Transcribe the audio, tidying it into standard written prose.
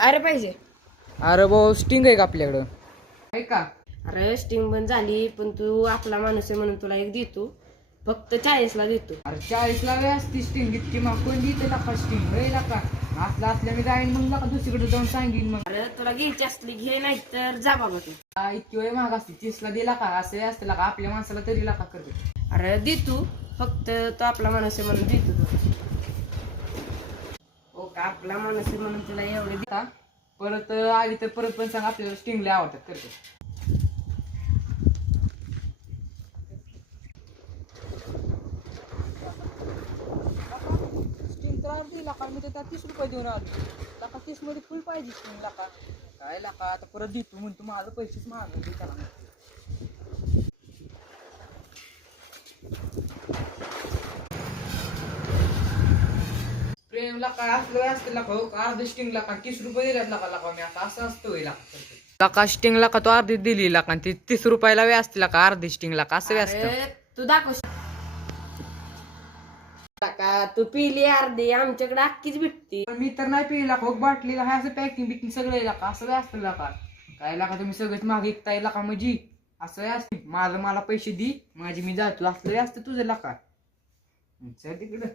अरे पाहिजे. अरे भाऊ स्टिंग आहे का आपल्याकडं? आहे का? अरे स्टिंग बंद झाली, पण तू आपला माणूस आहे म्हणून तुला एक देतो. फक्त 40ला देतो. अरे 40ला वेळ असती स्टिंग, इतकी मग कोण देते लाका स्टिंग? लाका असला असल्या मी जाईन मग लाका दुसरीकडे जाऊन सांगीन मग. अरे तुला घ्यायची असली घे, नाही तर जा बाबा तू. इतकी वेळ महाग असते 30ला दिला का? असं असतं लाका आपल्या माणसाला तरी लाका करते. अरे दे तू, फक्त तो आपला माणूस आहे म्हणून देतो तू. हो का, आपला माणूस आहे म्हणून तुला एवढे दे. आता परत आली तर परत पण सांग, आपल्याला स्टिंगला आवडतात करते. स्टिंग तर अर्धी लाका मी तर 30 रुपये देऊन आलो. लाका 30 मध्ये फुल पाहिजे स्टिंग लाका. काय लाका आता परत देतो म्हणतो, माझं पैसेच मागं त्याला. प्रेम लाका असलं असतं लाका, हो का अर्ध स्टिंग लाका 30 रुपये दिल्यात लाका. लाका मी आता असं असतं होईल लाका स्टिंग लाका तो अर्धी दिली लाका, ती 30 रुपयाला वे असते लाका अर्धी स्टिंग लाका असं वे असतं. अरे तू दाखव. का तू पिली अर्धी, आमच्याकडे अख्खीच भेटती. पण मी तर नाही पिला खोक बाटलीला हाय असं पॅकिंग बिकिंग सगळं लाका असं वे असतं लाका. काय लाका तुम्ही सगळंच मागे विकताय लाका, म्हणजे असं वे असते. माझं मला पैसे दी, माझी मी जातो असलं वे असतं तुझं लाका. चल तिकडं.